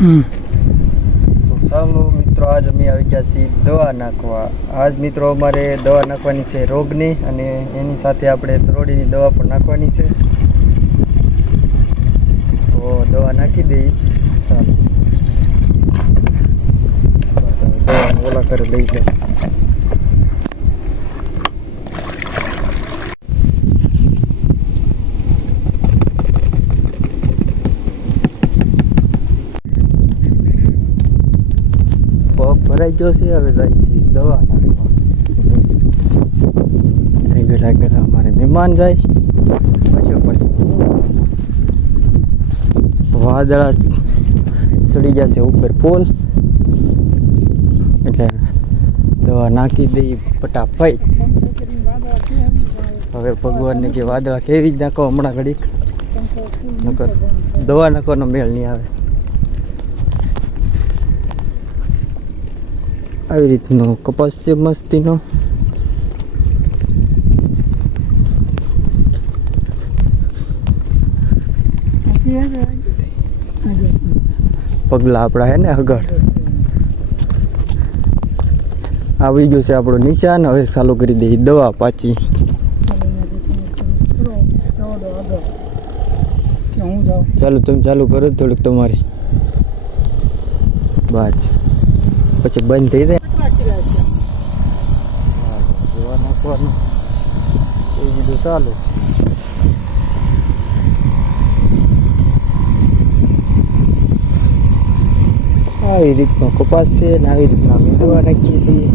તો ચાલો મિત્રો, આજ અમે આવી ગયા છીએ દવા નાખવા. આજ મિત્રો અમારે દવા નાખવાની છે રોગની, અને એની સાથે આપણે તરોડીની દવા પણ નાખવાની છે. તો દવા નાખી દઈ. ચાલો દવા ઓલા કરે લઈ લે. ભરાઈ ગયો છે. હવે જાય છે દવા નાખવા. આગળ અમારે મહેમાન જાય. પછી વાદળા ચડી જશે ઉપર પોલ, એટલે દવા નાખી દઈ ફટાફટ. હવે ભગવાનને કે વાદળા કેવી જ નાખો હમણાં ઘડીક, નકર દવા નાખવાનો મેળ નહીં આવે. આવી રીતનો કપાસ છે મસ્તીનો. પગલા આપણા હે ને આગળ આવી ગયું છે આપણું નિશાન. હવે ચાલુ કરી દઈએ દવા પાછી. ચાલો તમે ચાલુ કરો થોડુંક તમારે, બસ પછી બંધ થઈ જાય. દવા નાખવાનું એ કીધું ચાલુ. આવી રીતનો કપાસ છે ને આવી રીતના અમે દવા નાખીએ છીએ.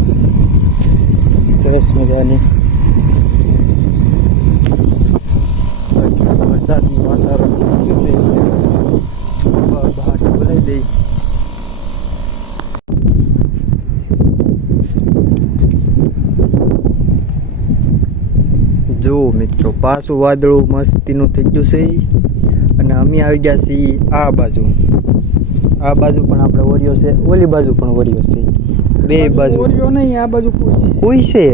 સરસ મજાની વરસાદનું વાતાવરણ બહાર બોલાવી દઈ. જો મિત્રો, પાછું વાદળું મસ્તીનું થઈ ગયું છે. અને અમે આવી ગયા છીએ આ બાજુ. આ બાજુ પણ આપણે ઓરિયો છે, ઓલી બાજુ પણ ઓરિયો છે. બે બાજુ ઓરિયો નહીં, આ બાજુ કોઈ છે.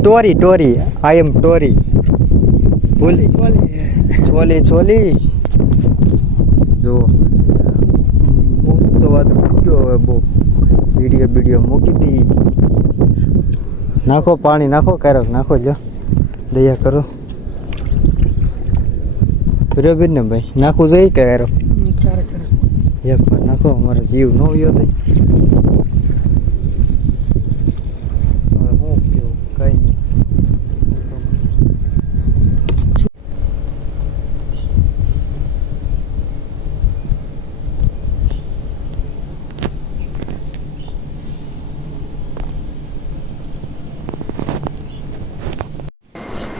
ટોરી ટોરી, આઈ એમ ટોરી. છોલી છોલી છોલી. જો મસ્ત વાદળ થઈ ગયો. હવે બહુ વિડીયો મૂકી દી. નાખો પાણી, નાખો ક્યારેક નાખો. જો દયા કરો બરાબર ને ભાઈ, નાખવું જોઈએ કે યાર? એક વાર નાખો, અમારો જીવ ન વયો થાય. હવે હું કેવું, કઈ નહીં.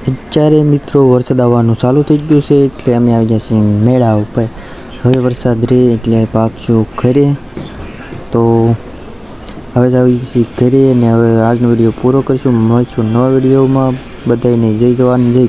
અત્યારે મિત્રો વરસાદ આવવાનું ચાલુ થઈ ગયું છે, એટલે અમે આવી ગયા છીએ મેળા ઉપર. હવે વરસાદ રહે એટલે પાકશું ઘરે. તો હવે જ આવી છીએ ઘરે, અને હવે આજનો વિડીયો પૂરો કરીશું. મળશું નવા વિડીયોમાં. બધાને જય જવાન જય